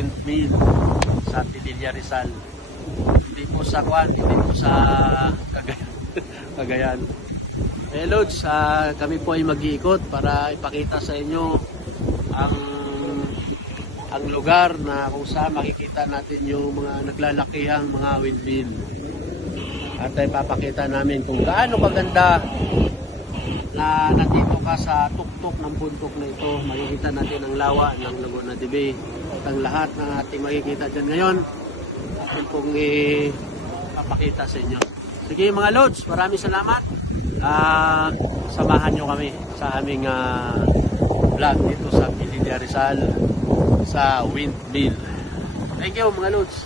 windmill sa Pililla Rizal. Hindi po sa Kwan, hindi po sa Cagayan. Lods, kami po ay mag-iikot para ipakita sa inyo ang lugar na kung saan makikita natin yung mga naglalakihang mga windmill. At ay papakita namin kung gaano kaganda na nandito ka sa tuktok ng bundok na ito. Makikita natin ang lawa ng Laguna de Bay at ang lahat ng ating makikita dyan ngayon. Atin pong ipapakita sa inyo. Sige mga Lods, maraming salamat. Samahan nyo kami sa aming vlog dito sa Pililla Rizal sa windmill. Thank you mga Lods.